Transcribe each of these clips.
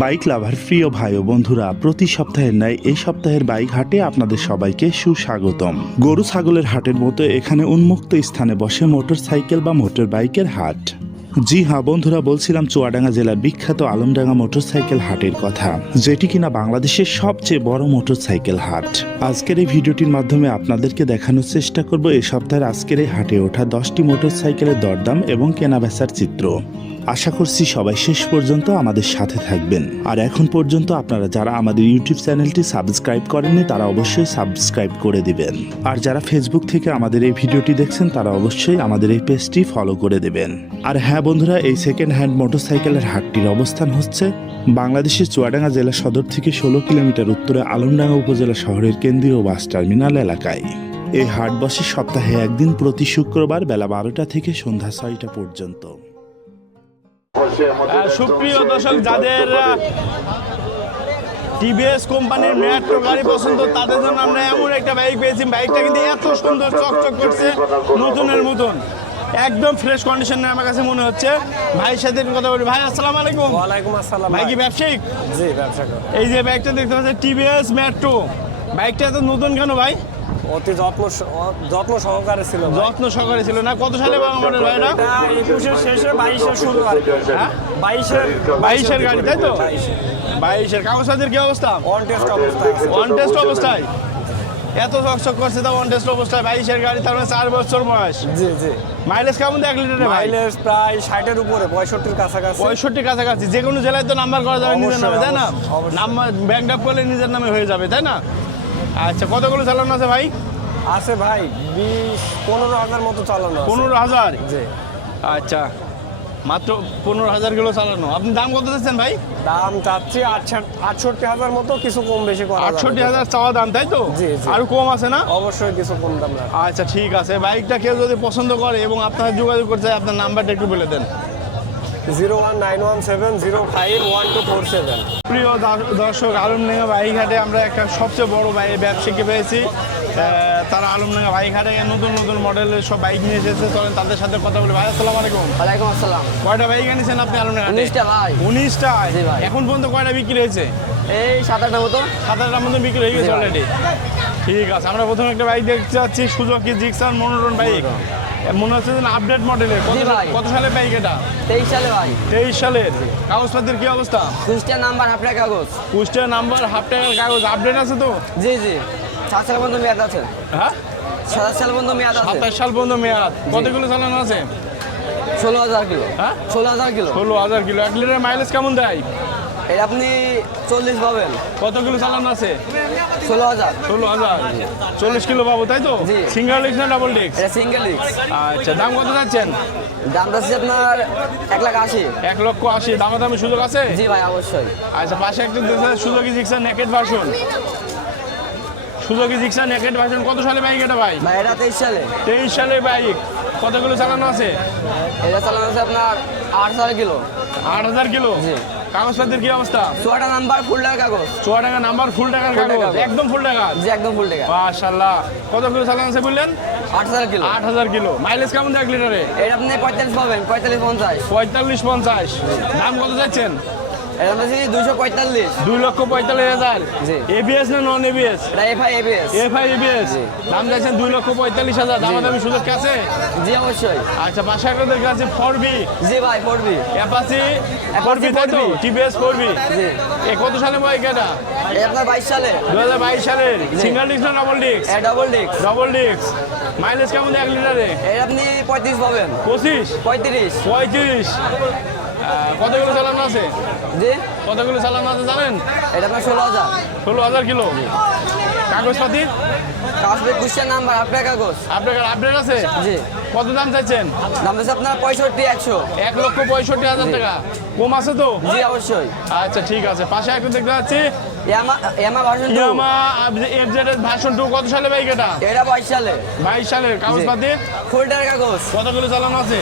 Bike লাভার প্রিয় ভাই ও বন্ধুরা, প্রতি সপ্তাহের ন্যায় এই সপ্তাহের বাইক হাটে আপনাদের সবাইকে সুস্বাগতম। গরু ছাগলের হাটের মতো এখানে উন্মুক্ত স্থানে বসে মোটরসাইকেল বা মোটর বাইকের হাট। জি হ্যাঁ বন্ধুরা, বলছিলাম চুয়াডাঙ্গা জেলার বিখ্যাত আলমডাঙ্গা মোটরসাইকেল হাটের কথা, যেটি কিনা বাংলাদেশের সবচেয়ে বড় মোটরসাইকেল হাট। আজকের এই ভিডিওটির মাধ্যমে আপনাদেরকে দেখানোর চেষ্টা করব এই সপ্তাহের আজকের এই হাটে ওঠা 10টি মোটরসাইকেলের দরদাম এবং কেনাবেচার চিত্র। আশা করছি সবাই শেষ পর্যন্ত আমাদের সাথে থাকবেন। আর এখন পর্যন্ত আপনারা যারা আমাদের ইউটিউব চ্যানেলটি সাবস্ক্রাইব করেননি তারা অবশ্যই সাবস্ক্রাইব করে দিবেন। আর যারা ফেসবুক থেকে আমাদের এই ভিডিওটি দেখছেন তারা অবশ্যই আমাদের এই পেজটি ফলো করে দেবেন। আর হ্যাঁ বন্ধুরা, এই সেকেন্ড হ্যান্ড মোটরসাইকেলের হাটটির অবস্থান হচ্ছে বাংলাদেশের চুয়াডাঙ্গা জেলা সদর থেকে 16 কিলোমিটার উত্তরে আলমডাঙ্গা উপজেলা শহরের কেন্দ্রীয় বাস টার্মিনাল এলাকায়। এই হাট বসে সপ্তাহে একদিন প্রতি শুক্রবার বেলা 12টা থেকে সন্ধ্যা 6টা পর্যন্ত। সুপ্রিয় দর্শক, যাদের টিভিএস কোম্পানির মেট্রো গাড়ি পছন্দ তাদের জন্য আমরা এমন একটা বাইক পেয়েছি। বাইকটা কিন্তু এত সুন্দর চকচক করছে, নতুনের মতন, একদম ফ্রেশ কন্ডিশনে আমার কাছে মনে হচ্ছে। ভাইয়ের সাথে কথা বলি। ভাই আসসালামু আলাইকুম। ওয়ালাইকুম আসসালাম। ভাই কি ব্যবসায়িক? জি, ব্যবসা করি। এই যে বাইকটা দেখতে পাচ্ছেন টিভিএস মেট্রো, বাইকটা এত নতুন কেন ভাই? অতি যত্ন সহকারে ছিল। যত্ন সহকারে ছিল না? কত সালে মডেল ভাইটা? 21-এর শেষে 22-এর শুরু আর কি। হ্যাঁ, 22-এর গাড়ি তাই তো? 22-এর কাগজপত্রের কি অবস্থা? অন টেস্ট অবস্থায় আছে। অন টেস্ট অবস্থায় এত চকচক করছে, তা অন টেস্ট অবস্থায় 22-এর গাড়ি, তার মানে 4 বছর বয়স। জি জি। মাইলেজ কেমন দেয় 1 লিটারে? মাইলেজ প্রায় 60-এর উপরে, 65-এর কাছাকাছি। 65 কাছাকাছি। যে কোনো জেলায় তো নাম্বার করা যাবে নিজের নামে, তাই না? অবশ্যই। নাম্বার ব্যাংক আপ করলে নিজের নামে হয়ে যাবে, তাই না? আচ্ছা, কতগুলো চালানো আছে ভাই? আছে ভাই 15,000 মতো চালানো আছে। 15,000? জি। আচ্ছা, মাত্র 15,000 কিলো চালানো। আপনি দাম কত দিচ্ছেন ভাই? দাম চাচ্ছি 68,000 মতো, কিছু কম বেশি করা যাবে। 68,000 চাওয়া দাম, তাই তো? জি, জি। আরো কম আছে না? অবশ্যই কিছু কম দাম রাখবো। আচ্ছা ঠিক আছে। বাইকটা কেউ যদি পছন্দ করে এবং আপনারা যোগাযোগ করতে চায়, আপনার নাম্বারটা একটু বলে দেন। 01917051247। প্রিয় দর্শক, আলমডাঙ্গা বাইক হাটে আমরা একটা সবচেয়ে বড় ব্যবসায়ীকে পেয়েছি। তারা আলমডাঙ্গা বাইক হাটে নতুন নতুন মডেলের সব বাইক নিয়ে এসেছে। চলেন তাদের সাথে কথা বলি। ভাই আসসালামু আলাইকুম। ওয়ালাইকুম আসসালাম। কয়টা বাইক এনেছেন আপনি আলমডাঙ্গা হাটে? 19টা ভাই। 19টা? জি ভাই। এখন পর্যন্ত কয়টা বিক্রি হয়েছে? এই 7-8টার মতো। 7-8টার মতো বিক্রি হয়ে গেছে জি ভাই। অলরেডি। ঠিক আছে, আমরা প্রথমে একটা বাইক দেখতে যাচ্ছি, সুজুকি জিক্সার মনোটন বাইক। মনে হচ্ছে যে আপডেট মডেলের। জি ভাই। কত সালের বাইক এটা? 23 সালে ভাই। 23 সালের। কাগজপত্রের কি অবস্থা? কুষ্টিয়া নাম্বার হাফ টাকা কাগজ। কুষ্টিয়া নাম্বার, হাফ টাকার কাগজ, আপডেট আছে তো? জি জি। 7 সাল পর্যন্ত মেয়াদ আছে। হ্যাঁ, 7 সাল পর্যন্ত মেয়াদ আছে। 27 সাল পর্যন্ত মেয়াদ। কতগুলো চালানো আছে? 16,000 কিলো। হ্যাঁ, 16,000 কিলো। 16,000 কিলো। 1 লিটার মাইলেজ কেমন দেয়? এটা আপনি 40 পাবেন। কতগুলো চালানো আছে? 16,000। 16,000। 40 কিলো পাবো, তাই তো? জি। সিঙ্গেল ডিস্ক না ডাবল ডিস্ক? এটা সিঙ্গেল ডিস্ক। আচ্ছা, দাম কত যাচ্ছেন? দামটা আছে আপনার 1,80,000। 1,80,000। দামাদামি সুযোগ আছে? জি ভাই, অবশ্যই। আচ্ছা, পাশে একটা Suzuki Gixxer naked version. Suzuki Gixxer naked version কত সালে বাইক এটা ভাই? ভাই এটা 23 সালে। 23 সালে বাইক। কতগুলো চালানো আছে? এটা চালানো আছে আপনার 8,000 কিলো। 8,000 কিলো। জি। কাগজপত্রের কি অবস্থা? চুয়াডাঙ্গা নাম্বার ফুল টাকার কাগজ। চুয়াডাঙ্গা নাম্বার, ফুল টাকার ফুল টাকার কাগজ, কাগজ। একদম ফুল টাকা। জি, একদম ফুল টাকা। মাশাআল্লাহ। কত কিলো চালানো আছে বললেন? 8,000 কিলো। 8,000 কিলো। মাইলেজ কেমন দেয় 1 লিটারে? এটা আপনি 45 পাবেন। 45-50। 45-50। দাম কত যাচ্ছেন? এটা হচ্ছে 245। 2,45,000। জি। এবিএস না নন এবিএস? এটা FI ABS। FI ABS. দাম যাচ্ছেন 2,45,000। দামাদামি সুযোগ কি আছে? জি, অবশ্যই। আচ্ছা, পাশে আপনাদের কাছে 4B জি ভাই, 4B। অ্যাপাচি 4B, তাই তো? 4B TVS 4B। জি। এ কত সালে বাইক এটা? এটা আপনার 22 সালে। 2022 সালের। সিঙ্গেল ডিস্ক না ডাবল ডিস্ক? এটা double disc. Double disc. Mileage কেমন দেয় 1 লিটারে? এটা আপনি 35 পাবেন। 25? 35। 35। কতগুলো চালানো আছে? জি। কতগুলো চালানো আছে জানেন? এটা আপনার 16,000। 16,000 কিলো। কাগজপাতি? কাগজে কুষ্টিয়া নাম্বার হাফ টাকা কাগজ। আপনার আপডেট আছে? জি। কত দাম চাইছেন? দাম হচ্ছে আপনার 65-100। 1,65,000 টাকা। কম আছে তো? জি, অবশ্যই। আচ্ছা ঠিক আছে। পাশে একটু দেখতে পাচ্ছি ইয়ামা ভার্সন 2। ইয়ামা FZ ভার্সন 2। কত সালে বাইক এটা? এটা 22 সালে। 22 সালের। কাগজপাতি? ফুল টাকার কাগজ। কতগুলো চালানো আছে?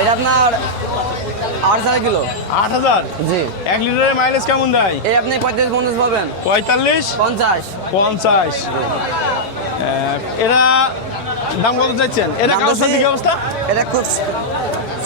এটা আপনার 8,000 কিলো। 8,000। জি। 1 লিটারের মাইলেজ কেমন দেয়? এই আপনি 35-50 পাবেন। 45? 50। 50। এরা দাম কত চাইছেন? এটা দাম কাগজপাতি কি অবস্থা? এটা খুব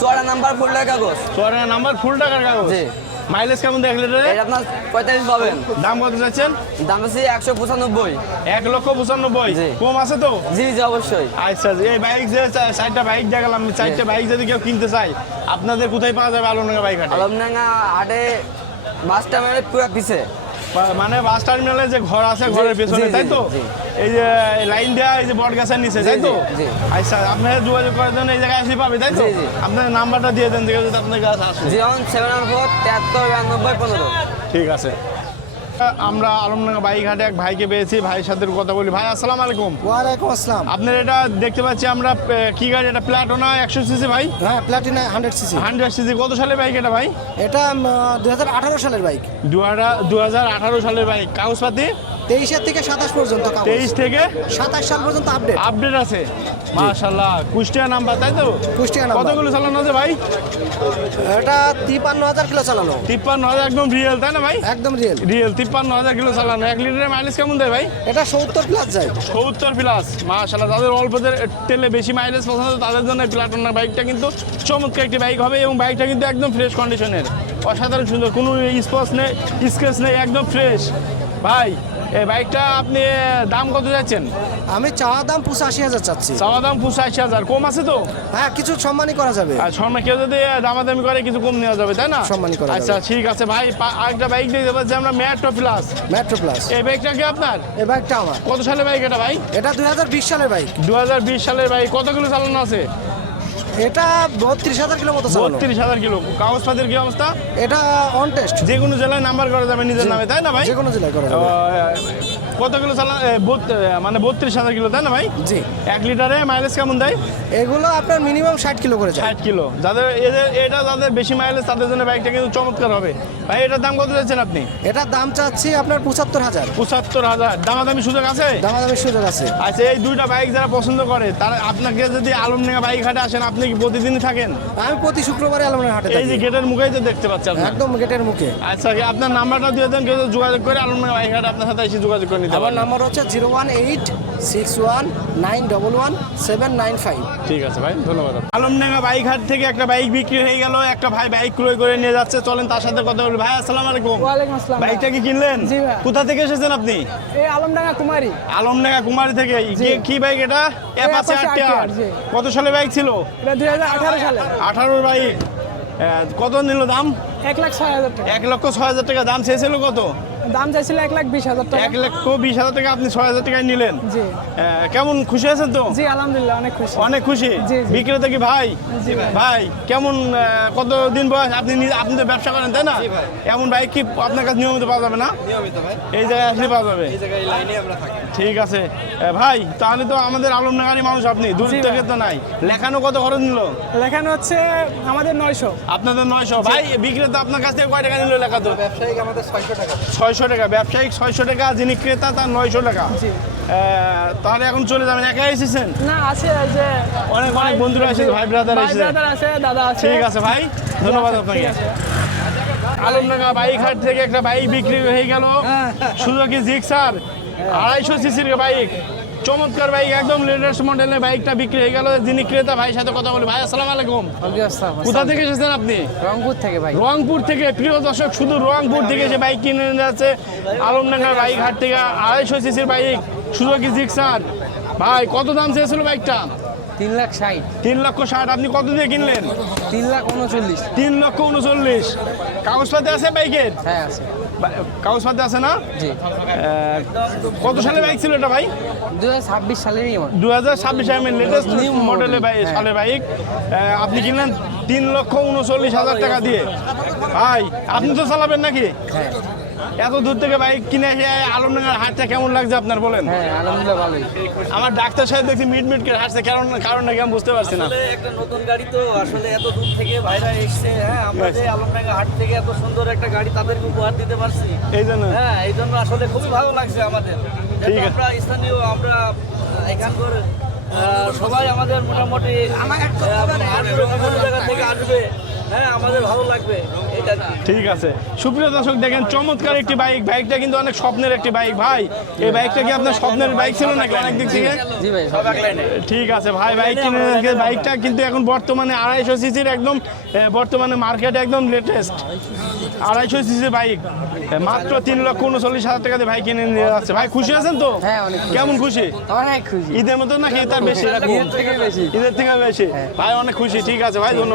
চড়া নাম্বার ফুল টাকার কাগজ। চুয়াডাঙ্গা নাম্বার, ফুল টাকার কাগজ। জি। মাইলেজ কেমন দেখলেন রে? এটা আপনার 45 পাবেন। দাম কত চাচ্ছেন? দাম আছে 195। 1,95,000। জি। কম আছে তো? জি জি অবশ্যই। আচ্ছা এই বাইক যে 4টা বাইক দেখালাম, 4টা বাইক যদি কেউ কিনতে চায় আপনাদের কোথায় পাওয়া যাবে আলমডাঙ্গা বাইক হাটে? আলমডাঙ্গা হাটে বাস টার্মিনালে পুরো পিছে। মানে বাস টার্মিনালে যে ঘর আছে ঘরের পেছনে, জি, তাই তো? জি। এই যে লাইন দেওয়া এই যে বট গাছের নিচে, তাই তো? জি, জি। আচ্ছা আপনারা যোগাযোগ করার জন্য এই জায়গায় আসলে পাবে, তাই তো? জি, জি। আপনার নাম্বারটা দিয়ে দেন যদি আপনার কাছে আসে। 01794 73 92 15। ঠিক আছে। আমরা আলমডাঙ্গা বাইক হাটে এক ভাইকে পেয়েছি, ভাইয়ের সাথে কথা বলি। ভাই আসসালামু আলাইকুম। ওয়ালাইকুম আসসালাম। আপনার এটা দেখতে পাচ্ছি আমরা কি গাড়ি? এটা প্লাটোনা 100 সিসি ভাই, হ্যাঁ, প্লাটিনা 100 সিসি। 100 সিসি। কত সালের বাইক এটা ভাই? এটা 2018 সালের বাইক। 2018 সালের বাইক। কাগজপাতি 23 থেকে 27 পর্যন্ত কাগজ। 23 থেকে 27 সাল পর্যন্ত আপডেট। আপডেট আছে মাশাআল্লাহ। কুষ্টিয়া নাম্বার, তাই তো? কুষ্টিয়া নাম্বার। কতগুলো চালানো আছে ভাই? এটা 53,000 কিলো চালানো। 53,000 একদম রিয়েল, তাই না ভাই? একদম রিয়েল। রিয়েল 53,000 কিলো চালানো। 1 লিটারের মাইলেজ কেমন দেয় ভাই? এটা 70 প্লাস যায়। 70 প্লাস। মাশাআল্লাহ, যাদের অল্প তেলে বেশি মাইলেজ পছন্দ তাদের জন্য প্লাটোনা বাইকটা কিন্তু চমৎকার একটি বাইক হবে এবং বাইকটা কিন্তু একদম ফ্রেশ কন্ডিশনের, অসাধারণ সুন্দর, কোনো স্পর্শ নেই, স্ক্র্যাচ নেই, একদম ফ্রেশ। ভাই এই বাইকটা আপনি দাম কত যাচ্ছেন? আমি চাওয়া দাম 85,000 চাচ্ছি। চাওয়া দাম 85,000। কম আছে তো? হ্যাঁ, কিছু সম্মানই করা যাবে। আর শর্মা কেউ যদি দামাদামি করে কিছু কম নেওয়া যাবে, তাই না? সম্মানই করা যাবে। আচ্ছা ঠিক আছে ভাই। আরেকটা বাইক দেখতে পাচ্ছি আমরা, মেট্রো প্লাস। Metro plus. এই বাইকটা কি আপনার? এই বাইকটা আমার। কত সালের বাইক এটা ভাই? এটা 2020 সালের বাইক। 2020 সালের বাইক। কতগুলো চালানো আছে? এটা 32,000 কিলো মতো চালানো। 32,000 কিলো। কাগজপাতির কি অবস্থা? এটা অন টেস্ট। যে কোনো জেলায় নাম্বার করা যাবে নিজের নামে, তাই না ভাই? যে কোনো জেলায় করা যাবে। কতগুলো চালানো? মানে 32,000 কিলো, তাই না ভাই? জি। 1 লিটারে মাইলেজ কেমন দেয়? এগুলো আপনার মিনিমাম 60 কিলো করে যায়। 60 কিলো। যাদের বেশি মাইলেজ তাদের জন্য বাইকটা কিন্তু চমৎকার হবে। ভাই এটার দাম কত যাচ্ছেন আপনি? এটার দাম চাচ্ছি আপনার 75,000। 75,000। দামাদামি সুযোগ আছে? দামাদামির সুযোগ আছে। আচ্ছা এই দুইটা বাইক যারা পছন্দ করে তারা আপনাকে যদি আলমডাঙ্গা বাইক হাটে আসেন, আপনি কি প্রতিদিনই থাকেন? আমি প্রতি শুক্রবারে আলমডাঙ্গা হাটে এই যে থাকি। গেটের মুখেই তো দেখতে পাচ্ছি আপনার। একদম গেটের মুখে। আচ্ছা আপনার নাম্বারটা দিয়ে দেন, কেউ যদি যোগাযোগ করে আলমডাঙ্গা বাইক হাটে আপনার সাথে এসে যোগাযোগ করে নিতে আমার পারবেন। নাম্বার হচ্ছে 01861911795। ঠিক আছে ভাই, ধন্যবাদ। আলমডাঙ্গা বাইক হাট থেকে একটা বাইক বিক্রি হয়ে গেল, একটা ভাই বাইক ক্রয় করে নিয়ে যাচ্ছে, চলেন তার সাথে কথা বলি। ভাই আসসালামু আলাইকুম। ওয়ালাইকুম আসসালাম। বাইকটা কি কিনলেন? জি ভাই। কোথা থেকে এসেছেন আপনি? এই আলমডাঙ্গা কুমারী। আলমডাঙ্গা কুমারী থেকে। কি বাইক এটা? Apache Apache RTR। জি। কত সালে বাইক ছিল? এটা 2018 সালে। 18 বাইক। কত নিল দাম? 1,06,000 টাকা। 1,06,000 টাকা। দাম চেয়েছিল কত? দাম চাইছিল 1,20,000 টাকা। 1,20,000 টাকা। আপনি 6,000 টাকায় নিলেন। জি কেমন খুশি আছেন তো? জি আলহামদুলিল্লাহ অনেক খুশি। অনেক খুশি। জি, জি। বিক্রেতা কি ভাই? জি ভাই। ভাই কেমন, কত দিন বয়স? আপনি তো ব্যবসা করেন, তাই না? এমন বাইক কি আপনার কাছে নিয়মিত পাওয়া যাবে না? নিয়মিত ভাই, এই জায়গায় আসলে পাওয়া যাবে। এই জায়গায় লাইনে আমরা থাকি। ঠিক আছে ভাই, তাহলে তো আমাদের আলমডাঙ্গারই মানুষ আপনি, দূর জি থেকে ভাই। তো নাই। লেখানো কত খরচ নিল? লেখানো হচ্ছে আমাদের 900। আপনাদের 900। ভাই বিক্রেতা আপনার কাছ থেকে কয় টাকা নিল লেখা তো? ব্যবসায়িক আমাদের 600 টাকা। 600 টাকা। ব্যবসায়িক 600 টাকা, যিনি ক্রেতা তার 900 টাকা। জি। তাহলে এখন চলে যাবেন? একাই এসেছেন? না আছে এই যে অনেক বন্ধুরা এসেছে, ভাই ব্রাদার ভাই এসেছে। ব্রাদার আছে, দাদা আছে। ঠিক আছে ভাই, ধন্যবাদ ঠিক আপনাকে। আছে। আলমডাঙ্গা বাইক হাট থেকে একটা বাইক বিক্রি হয়ে গেল, সুজুকি জিক্সার 250 সিসির বাইক। চমৎকার বাইক, একদম লেটেস্ট মডেলের বাইকটা বিক্রি হয়ে গেল। যিনি ক্রেতা ভাইয়ের সাথে কথা বলি। ভাই আসসালামু আলাইকুম। কোথা থেকে এসেছেন আপনি? রংপুর থেকে ভাই। রংপুর থেকে। প্রিয় দর্শক, শুধু রংপুর থেকে সে বাইক কিনে নিয়ে যাচ্ছে আলমডাঙ্গার বাইক হাট থেকে। 250 সিসির বাইক, সুজুকি জিক্সার। ভাই কত দাম চেয়েছিল বাইকটা? 3,60,000। 3,60,000। আপনি কত দিয়ে কিনলেন? 3,39,000। 3,39,000। কাগজপাতি আছে বাইকের? হ্যাঁ আছে। কাগজপাতি আছে না? জি। কত সালে বাইক ছিল এটা ভাই? 2026 সালেরই আমার। 2026 সালের লেটেস্ট New মডেলের model, সালের বাইক। আপনি কিনলেন 3,39,000 টাকা দিয়ে। ভাই আপনি তো চালাবেন নাকি? হ্যাঁ এত দূর থেকে বাইক কিনে এসে আলমডাঙ্গার হাটটা কেমন লাগছে আপনার বলেন? হ্যাঁ আলহামদুলিল্লাহ ভালোই। আমার ডাক্তার সাহেব দেখছি মিট করে হাসছে, কারণ নাকি আমি বুঝতে পারছি না। আসলে একটা নতুন গাড়ি তো, আসলে এত দূর থেকে ভাইরা এসছে, হ্যাঁ আমরা যে আলমডাঙ্গা হাট থেকে এত সুন্দর একটা গাড়ি তাদেরকে উপহার দিতে পারছি, এই জন্য হ্যাঁ এই জন্য আসলে খুবই ভালো লাগছে আমাদের। ঠিক আছে। আমরা স্থানীয়, আমরা এখানকার সবাই আমাদের মোটামুটি আসবে, বিভিন্ন জায়গা থেকে আসবে, হ্যাঁ আমাদের ভালো লাগবে এটা আর কি। ঠিক আছে। সুপ্রিয় দর্শক দেখেন, চমৎকার একটি বাইক। বাইকটা কিন্তু অনেক স্বপ্নের একটি বাইক। ভাই এই বাইকটা কি আপনার স্বপ্নের বাইক ছিল নাকি অনেক দিক থেকে? জি ভাই। ঠিক আছে ভাই, বাইক কিনে রেখে বাইকটা কিন্তু এখন বর্তমানে 250 সিসির, একদম বর্তমানে মার্কেটে একদম লেটেস্ট। 250 সিসি বাইক মাত্র 3,39,000 টাকা দিয়ে ভাই কিনে নিয়ে যাচ্ছে। ভাই খুশি আছেন তো? হ্যাঁ, অনেক খুশি। কেমন খুশি? অনেক খুশি। ঈদের মতো নাকি তার বেশি? ঈদের থেকে বেশি। ঈদের থেকে বেশি। ভাই অনেক খুশি। ঠিক আছে ভাই, ধন্যবাদ।